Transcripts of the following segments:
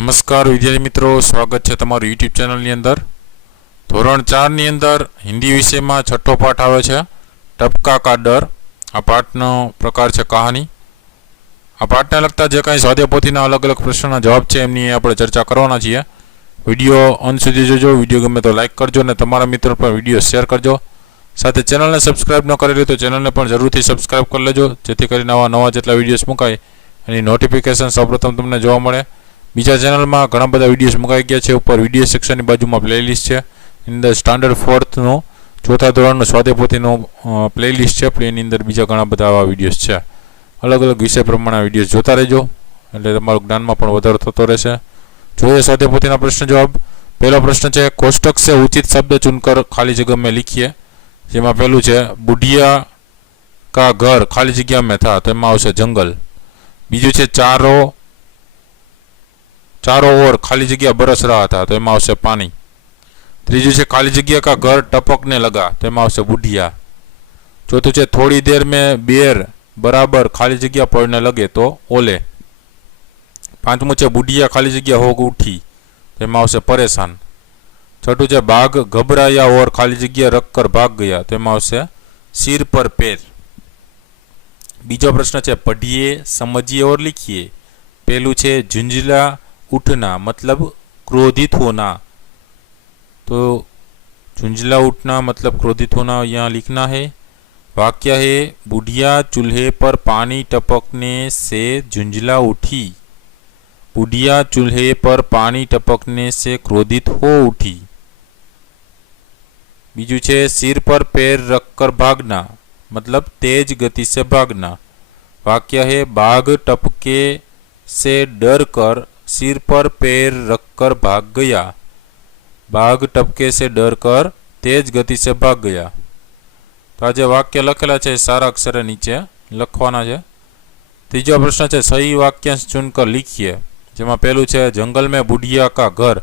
નમસ્કાર વિદ્યાર્થી મિત્રો, સ્વાગત છે તમારું યુટ્યુબ ચેનલની અંદર। ધોરણ 4 ની અંદર હિન્દી વિષયમાં છઠ્ઠો પાઠ આવે છે ટપકા કા ડર। આ પાઠનો પ્રકાર છે કહાની। આ પાઠને લગતા જે કાંઈ સ્વાધ્યાય પોથીના અલગ અલગ પ્રશ્નોના જવાબ છે એમની આપણે ચર્ચા કરવાના છીએ। વિડીયો અંત સુધી જોજો। વિડીયો ગમે તો લાઇક કરજો અને તમારા મિત્રો પર વિડીયો શેર કરજો। સાથે ચેનલને સબસ્ક્રાઇબ ન કરેલી તો ચેનલને પણ જરૂરથી સબસ્ક્રાઇબ કરી લેજો, જેથી કરીને નવા જેટલા વિડીયોઝ મુકાય એની નોટિફિકેશન સૌપ્રથમ તમને જોવા મળે। બીજા ચેનલમાં ઘણા બધા વિડીયોઝ મુકાઈ ગયા છે। ઉપર વિડીયો સેક્શનની બાજુમાં પ્લેલિસ્ટ છે, એની અંદર સ્ટાન્ડર્ડ 4th ચોથા ધોરણનો સ્વાધ્યાય પોથીનો પ્લેલિસ્ટ છે। એની અંદર બીજા ઘણા બધા આવા વિડીયોઝ છે। અલગ અલગ વિષય પ્રમાણે વિડીયોઝ જોતા રહેજો, એટલે તમારું જ્ઞાનમાં પણ વધારો થતો રહેશે। જોઈએ સ્વાધ્યાય પોથીના પ્રશ્ન જવાબ। પહેલો પ્રશ્ન છે कोष्टक से उचित शब्द चुनकर खाली जगह में लिखिए। જેમાં પહેલું છે बुढ़िया का घर खाली जगह में था, તો એમાં આવશે જંગલ। બીજું છે चारों ओर खाली जगह बरस रहा था, तो एमां आवशे पानी। तीजू है खाली जगह का घर टपकने लगा, तो एमां आवशे बुढ़िया। चौथुं है थोड़ी देर में बेर बराबर खाली जगह पड़ने लगे, तो ओले। पांचमું है बुढ़िया खाली जगह हो उठी, तो एमां आवशे परेशान। छठुं है बाघ घबराया और खाली जगह रखकर भाग गया, तो एमां आवशे सिर पर पैर। बीजो प्रश्न है पढ़िए, समझिए और लिखिए। पहलू है झुंझला उठना मतलब क्रोधित होना, तो झुंझला उठना मतलब क्रोधित होना यहाँ लिखना है। वाक्य है बुढ़िया चूल्हे पर पानी टपकने से झुंझला उठी, बुढ़िया चूल्हे पर पानी टपकने से क्रोधित हो उठी। बीजू है सिर पर पैर रखकर भागना मतलब तेज गति से भागना। वाक्य है बाघ टपके से डर कर सिर पर पैर रखकर भाग गया, बाघ टपके से डर कर तेज गति से भाग गया। तो आज वाक्य लखेला है सारा अक्षर नीचे लखवाना है। तीजो प्रश्न है सही वाक्यांश चुनकर लिखिए। जेमा पहलू है जंगल में बुढ़िया का घर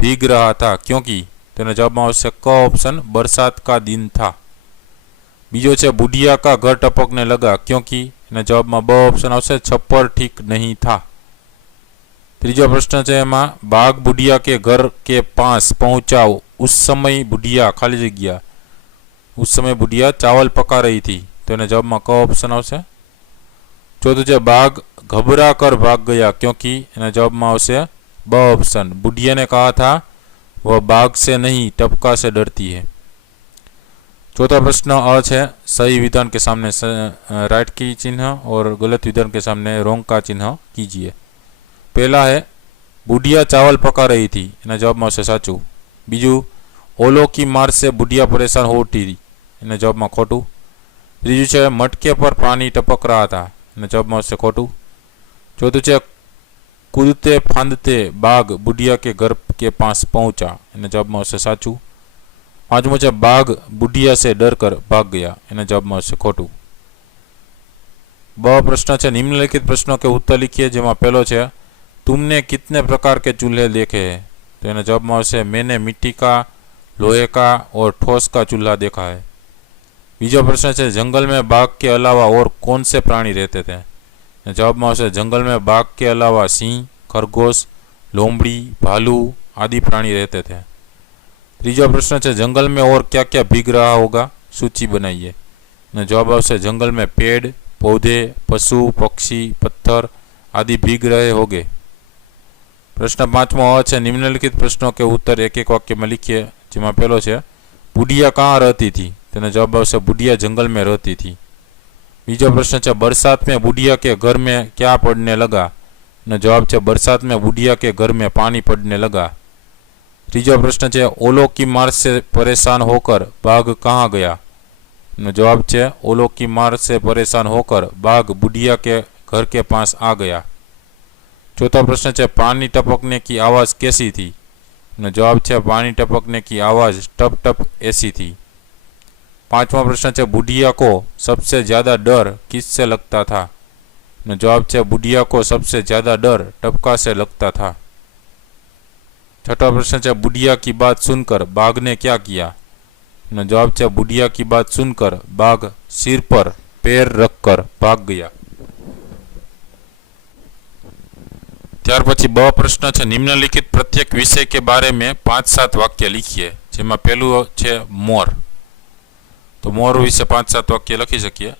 भीग रहा था क्योंकि, तेना जवाब में आवशे क ऑप्शन बरसात का दिन था। बीजो है बुढ़िया का घर टपकने लगा क्योंकि, एना जवाब में ब ऑप्शन आवशे छप्पर ठीक नहीं था। तीजो प्रश्न है एमां बाघ बुढ़िया के घर के पास पहुंचा उस समय बुढ़िया खाली जगह, उस समय बुढ़िया चावल पका रही थी, तो एना जवाब में क ऑप्शन आवशे। चौथुं है बाघ घबरा कर भाग गया क्योंकि, एना जवाब में आवशे ब ऑप्शन। बुढ़िया ने कहा था वह बाघ से नहीं टपका से डरती है। चौथा प्रश्न अ है सही विधान के सामने राइट की चिन्ह और गलत विधान के सामने रोंग का चिन्ह कीजिए। पहला है बुढ़िया चावल पका रही थी, एना जवाब में आवशे साचुं। बीजू ओलो की मार से बुढ़िया परेशान हो उठी थी, एना जवाब में खोटू। तीजू है मटके पर पानी टपक रहा था, एना जवाब में आवशे खोटू। चौथुं है कूदते फांदते बाघ बुढ़िया के घर के पास पहुंचा, एना जवाब में आवशे साचुं। पांचमું है बाघ बुढ़िया से डर कर भाग गया, एना जवाब में आवशे खोटू। ब प्रश्न है निम्नलिखित प्रश्नों के उत्तर लिखिए। जेमा पहलो है तुमने कितने प्रकार के चूल्हे देखे हैं, तो एना जवाब में आवशे मैंने मिट्टी का, लोहे का और ठोस का चूल्हा देखा है। बीजो प्रश्न है जंगल में बाघ के अलावा और कौन से प्राणी रहते थे, जवाब में आवशे जंगल में बाघ के अलावा सिंह, खरगोश, लोमड़ी, भालू आदि प्राणी रहते थे। तीजो प्रश्न है जंगल में और क्या क्या भीग रहा होगा, सूची बनाइए। जवाब आवशे जंगल में पेड़, पौधे, पशु, पक्षी, पत्थर आदि भीग रहे होंगे। प्रश्न 5मो है निम्नलिखित प्रश्नों के उत्तर एक एक वाक्य में लिखिए। जेमा पहलो है बुढ़िया कहाँ रहती थी, तेना जवाब आवशे बुढ़िया जंगल में रहती थी। बीजो प्रश्न है बरसात में बुढ़िया के घर में क्या पड़ने लगा, जवाब है बरसात में बुढ़िया के घर में पानी पड़ने लगा। तीजो प्रश्न है ओलो की मार से परेशान होकर बाघ कहाँ गया, जवाब है ओलो की मार से परेशान होकर बाघ बुढ़िया के घर के पास आ गया। चौथा प्रश्न है पानी टपकने की आवाज़ कैसी थी, जवाब है पानी टपकने की आवाज़ टप टप ऐसी थी। पांचवा प्रश्न है बुढ़िया को सबसे ज़्यादा डर किससे लगता था, जवाब है बुढ़िया को सबसे ज़्यादा डर टपका से लगता था। छठा प्रश्न है बुढ़िया की बात सुनकर बाघ ने क्या किया, जवाब है बुढ़िया की बात सुनकर बाघ सिर पर पैर रखकर भाग गया। ત્યાર પછી બ પ્રશ્ન છે, નિમ્નલિખિત प्रत्येक विषय के बारे में 5-7 वाक्य लिखिए। જેમાં પહેલું છે મોર, तो मोर विषय 5-7 वाक्य लखी सकिए।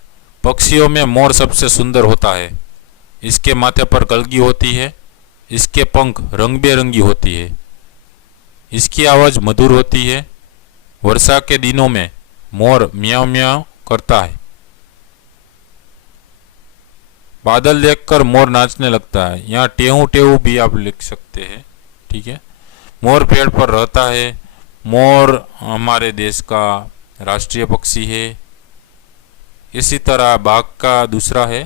पक्षियों में मोर सबसे सुंदर होता है। इसके माथे पर कलगी होती है। इसके पंख रंग बेरंगी होती है। इसकी आवाज़ मधुर होती है। वर्षा के दिनों में मोर म्याऊं म्याऊं करता है। बादल देखकर मोर नाचने लगता है। यहाँ टेहू टेहू भी आप लिख सकते हैं, ठीक है। मोर पेड़ पर रहता है। मोर हमारे देश का राष्ट्रीय पक्षी है। इसी तरह बाघ का दूसरा है,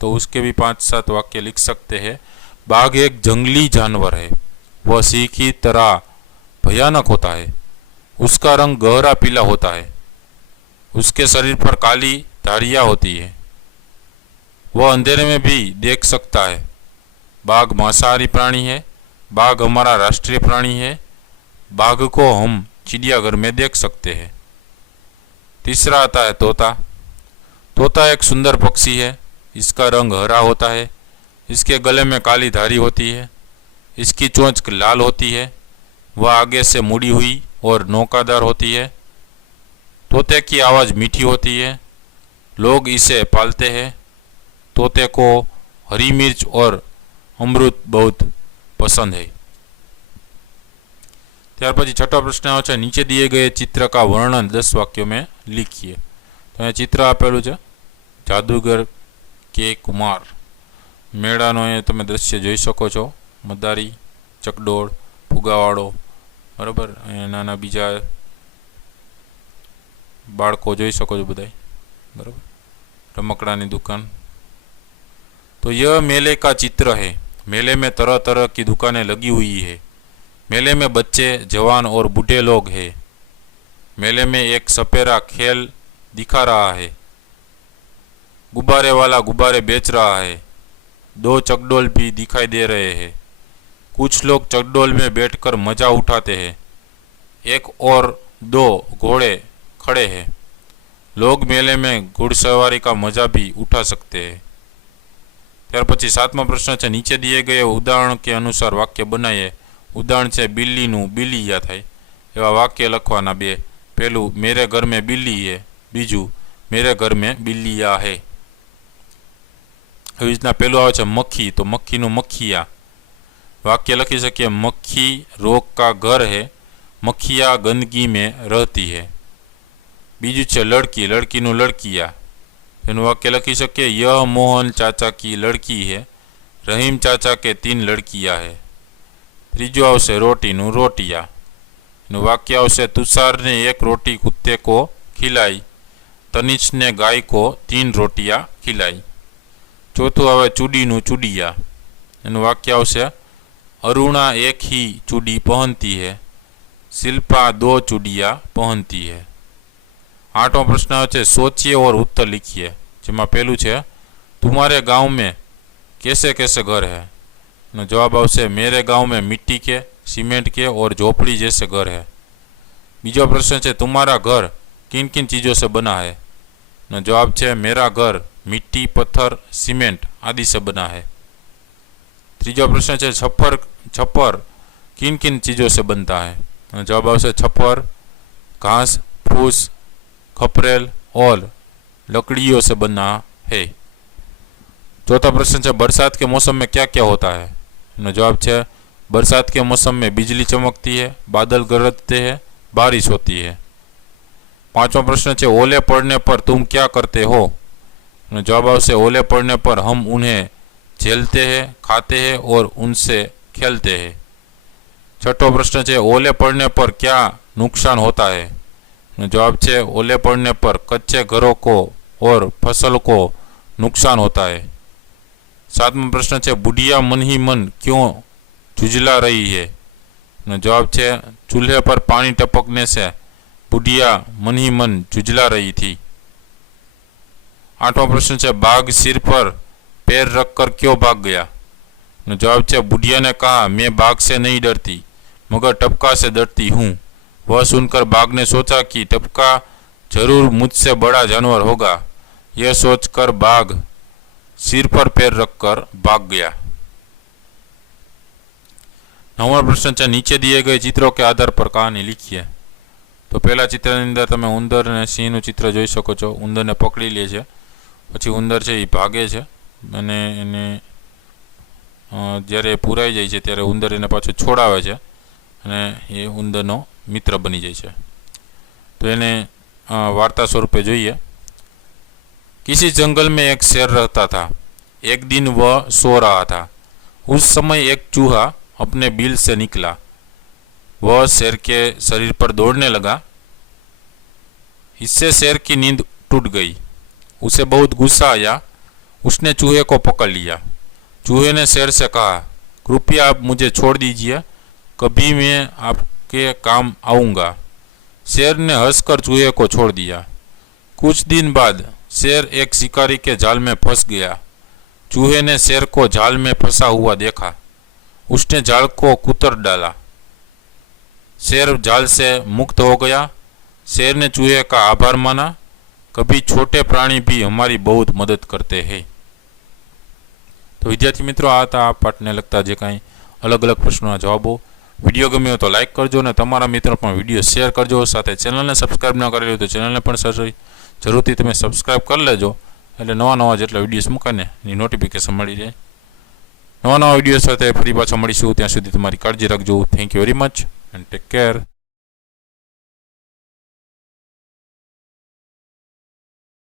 तो उसके भी 5-7 वाक्य लिख सकते हैं। बाघ एक जंगली जानवर है। वह सिंह की तरह भयानक होता है। उसका रंग गहरा पीला होता है। उसके शरीर पर काली धारियाँ होती है। वह अंधेरे में भी देख सकता है। बाघ मांसाहारी प्राणी है। बाघ हमारा राष्ट्रीय प्राणी है। बाघ को हम चिड़ियाघर में देख सकते हैं। तीसरा आता है तोता। तोता एक सुंदर पक्षी है। इसका रंग हरा होता है। इसके गले में काली धारी होती है। इसकी चोंच लाल होती है। वह आगे से मुड़ी हुई और नोकादार होती है। तोते की आवाज़ मीठी होती है। लोग इसे पालते हैं। तोते को हरी मिर्च और अमृत बहुत पसंद है। ત્યાર પછી છઠ્ઠો પ્રશ્ન આવે છે, નીચે दिए गए चित्र का वर्णन 10 वाक्यों में लिखिए। तो यहाँ चित्र आपेलू है जादूगर के कुमार। मेळानो તમે દ્રશ્ય જોઈ શકો છો। મદારી, ચકડોળ, ફુગાવાળો, બરાબર। નાના બીજા બાળકો જોઈ શકો છો બધાય, બરાબર। રમકડાની દુકાન। तो यह मेले का चित्र है। मेले में तरह तरह की दुकानें लगी हुई है। मेले में बच्चे, जवान और बूढ़े लोग हैं। मेले में एक सपेरा खेल दिखा रहा है। गुब्बारे वाला गुब्बारे बेच रहा है। 2 चकडोल भी दिखाई दे रहे हैं। कुछ लोग चकडोल में बैठकर मजा उठाते हैं। एक और 2 घोड़े खड़े हैं। लोग मेले में घुड़सवारी का मजा भी उठा सकते हैं। ત્યાર પછી 7મો પ્રશ્ન છે, નીચે दिए गए उदाहरण के अनुसार वाक्य बनाइए। उदाहरण છે बिल्लीનું बिल्लिया થાય એવા વાક્ય લખવાના બે। પહેલું मेरे घर में बिल्ली है। બીજું मेरे घर में बिल्लिया है। એવી રીતના પહેલું આવે છે મક્ખી, તો મક્ખીનું મક્ખિયા। वाक्य લખી શકીએ, मक्खी रोग का घर है। मक्खिया गंदगी में रहती है। બીજું છે लड़की, लड़कीનું लड़किया। એનું વાક્ય લખી શકીએ, यह मोहन चाचा की लड़की है। रहीम चाचा के 3 लड़कियां है। ત્રીજું આવશે રોટીનું રોટિયા। એનું વાક્ય આવશે, तुषार ने 1 रोटी कुत्ते को खिलाई। तनिष ने गाय को 3 रोटियां खिलाई। ચોથું આવે ચૂડીનું ચૂડિયા। એનું વાક્ય આવશે, अरुणा 1 ही चूड़ी पहनती है। शिल्पा 2 चूड़ियाँ पहनती है। 8वां प्रश्न है, सोचिए और उत्तर लिखिए। જેમાં પહેલું છે, तुम्हारे गांव में कैसे कैसे घर है। नो जवाब आवશે, मेरे गांव में मिट्टी के, सीमेंट के और झोपड़ी जैसे घर है। बीजो प्रश्न है, तुम्हारा घर किन किन चीज़ों से बना है। नो जवाब है, मेरा घर मिट्टी, पत्थर, सीमेंट आदि से बना है। तीजो प्रश्न है, छप्पर किन किन चीज़ों से बनता है। नो जवाब आवશે, छप्पर घास, फूस, खपरेल और लकड़ियों से बना है। चौथा प्रश्न है, बरसात के मौसम में क्या क्या होता है। जवाब है, बरसात के मौसम में बिजली चमकती है, बादल गरजते हैं, बारिश होती है। 5वां प्रश्न है, ओले पड़ने पर तुम क्या करते हो। जवाब आवશે, ओले पड़ने पर हम उन्हें झेलते हैं, खाते हैं और उनसे खेलते हैं। 6वां प्रश्न है, ओले पड़ने पर क्या नुकसान होता है। जवाब है, ओले पड़ने पर कच्चे घरों को और फसल को नुकसान होता है। 7वां प्रश्न है, बुढ़िया मन ही मन क्यों झुंझला रही है। जवाब है, चूल्हे पर पानी टपकने से बुढ़िया मन ही मन झुंझला रही थी। 8वां प्रश्न है, बाघ सिर पर पैर रखकर क्यों भाग गया। जवाब है, बुढ़िया ने कहा, मैं बाघ से नहीं डरती मगर टपका से डरती हूँ। वह सुनकर बाघ ने सोचा कि टपका जरूर मुझसे बड़ा जानवर होगा। यह सोचकर बाघ सिर पर पैर रखकर भाग गया। 9वां प्रश्न है, नीचे दिए गए चित्रों के आधार पर कहानी लिखिए। तो पहला चित्रनी अंदर તમે ઉંદર અને સિંહનું ચિત્ર જોઈ શકો છો। ઉંદરને પકડી લે છે, પછી ઉંદર છે એ ભાગે છે અને એને જ્યારે પૂરાઈ જાય છે ત્યારે ઉંદર એને પાછો છોડાવે છે અને એ ઉંદરનો મિત્ર બની જાય છે। તો એને वार्ता स्वरूपे જોઈએ। किसी जंगल में एक शेर रहता था। एक दिन वह सो रहा था। उस समय एक चूहा अपने बिल से निकला। वह शेर के शरीर पर दौड़ने लगा। इससे शेर की नींद टूट गई। उसे बहुत गुस्सा आया। उसने चूहे को पकड़ लिया। चूहे ने शेर से कहा, कृपया आप मुझे छोड़ दीजिए, कभी मैं आपके काम आऊँगा। शेर ने हंसकर चूहे को छोड़ दिया। कुछ दिन बाद शेर एक शिकारी के जाल में फंस गया। चूहे ने शेर को जाल में फंसा हुआ देखा। उसने जाल को कुतर डाला। शेर जाल से मुक्त हो गया। शेर ने चूहे का आभार माना। कभी छोटे प्राणी भी हमारी बहुत मदद करते हैं। तो विद्यार्थी मित्रों, आ था आ पाठने लगता जे कई अलग अलग प्रश्नों जवाबों। विडियो गम्यो हो तो लाइक करजो ने तमारा मित्रों पण विडियो शेर करजो। साथे चेनल ने सब्सक्राइब न करेली तो चेनल ने पण जरूरथी तमे सब्सक्राइब कर लेजो, एटले नवा नवा जेटला विडियोस मूके ने एनी नोटिफिकेशन मळी रहे। नवा नवा विडियो साथे फरी पाछा मळीशुं, त्यां सुधी तमारी काळजी राखजो। Thank you very much and take care.